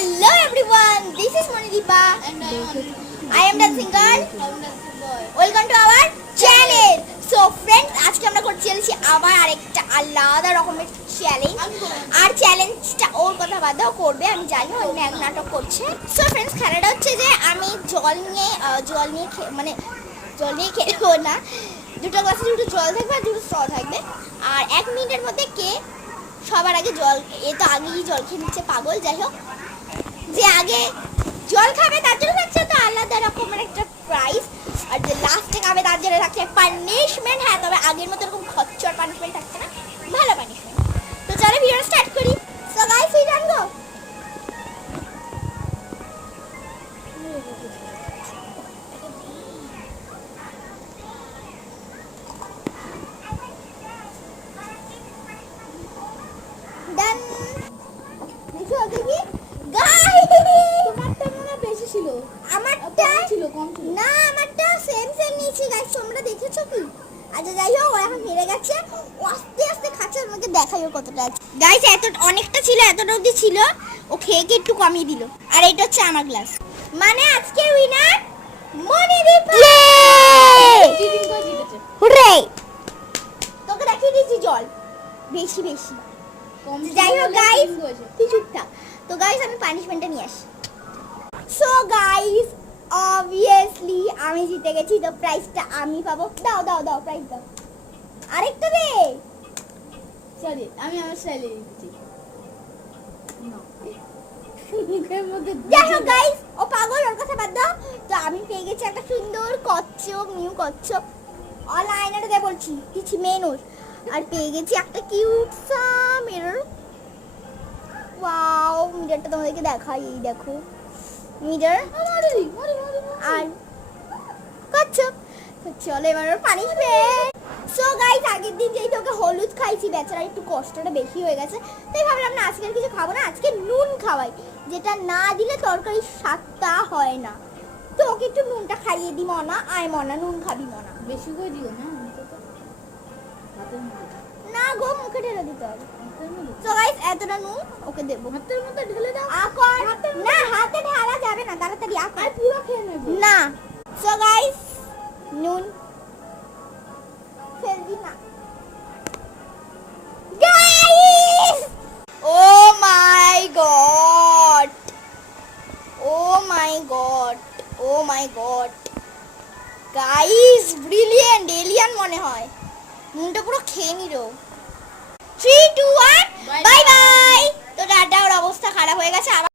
Hello everyone, this is Monideepa And I am dancing girl. Welcome to our channel. So friends, আজকে আমরা করতে চলেছি আবার আরেকটা আলাদা রকমের চ্যালেঞ্জ। আর চ্যালেঞ্জটা ওর কথা বাদ দাও, করবে আমি জানি, ওই নাটক করছে। সো ফ্রেন্ডস, খেলাটা হচ্ছে যে আমি জল নিয়ে খেলবো না, দুটো গ্লাসে দুটো জল থাকবে আর দুটো স্ট্র থাকবে। আর 1 মিনিটের মধ্যে কে সবার আগে জল, এ তো আগেই জল খেয়ে নিচ্ছে পাগল। যাই হোক, যে আগে জল খাবে তার জন্য থাকছে তো আলাদা রকমের একটা প্রাইজ, আর যে লাস্টে খাবে তার জন্য থাকছে পানিশমেন্ট। হ্যাঁ, তবে আগের মতো এরকম খচ্চর পানিশমেন্ট থাকছে না, ভালো পানিশমেন্ট। তো চলো ভিডিও স্টার্ট করি। So guys, we can go. Done. দেখো দেখি গাইস, তোমারটা মনে বেশি ছিল, আমারটা ছিল কম ছিল না, আমারটা সেম নিয়েছি গাইস, তোমরা দেখেছো কি? আচ্ছা যাই হোক, ও এখন হেরে গেছে। ও আস্তে আস্তে খাচ্ছে, আমাকে দেখাইও কতটা আছে গাইস। অনেকটা ছিল, এতটা অবধি ছিল, ও খেয়ে একটু কমিয়ে দিল। আর এটা হচ্ছে আমার গ্লাস, মানে আজকে উইনার মনিদীপা। চিটিং করে জিতেছে। হুররে, তোকে দেখিয়ে দিয়েছি জল বেশি বেশি। কম যাই হোক গাইস, চিটিং করেছে। তুই চুপ থাক। তো গাইস, আমি পানিশমেন্টটা নিয়ে আসি। সো গাইস, অবভিয়াসলি আমি জিতে গেছি, তো প্রাইজটা আমি পাবো। দাও দাও দাও, প্রাইজ দাও, আরেকটা দে। সরি, আমি আমার স্টাইলে দিচ্ছি। মুখের মধ্যে যাই হোক গাইস, ও পাগল, ওর কথা বাদ দাও। তো আমি পেয়ে গেছি একটা সুন্দর কচ্ছপ, নিউ কচ্ছপ। অল আয়নাটা দিয়ে বলছি কিছু মেনুর। আর পেয়ে গেছি একটা কিউট সা মিরর। ওয়াও, মিররটা তোমাদেরকে দেখাই, এই দেখো মিরর আর কচ্ছপ। তো চলো এবার ওর পানিশমেন্ট। সো গাইস, আগের দিন যেই তোকে হলুদ খাইছি, বেচারা একটু কষ্টটা বেশি হয়ে গেছে, তাই ভাবলাম না আজকে আর কিছু খাবো না, আজকে নুন খাওয়াই, যেটা না দিলে তরকারি স্বাদটা হয় না। তো ওকে একটু নুনটা খাইয়ে দি। মনা আয়, মনা নুন খাবি মনা। বেশি করে দিও না, হাতের মধ্যে না গো, মুখে ঢেলে দিতে হবে। হাতের মধ্যে সো গাইস, এতটা নুন ওকে দেবো। হাতের মধ্যে ঢেলে দাও। আকর না, হাতে ঢালা যাবে না, তাড়াতাড়ি আকর। আর পুরো খেয়ে নেব না। সো গাইস, নুন ফেলবি না গাইস। ও মাই গড, ও মাই গড, ও মাই গড গাইস, ব্রিলিয়েন্ট, এলিয়ান মনে হয়। নুনটা পুরো খেয়ে নিল। 3 2 1 বাই বাই। তো টাটা, ওর অবস্থা খারাপ হয়ে গেছে। আবার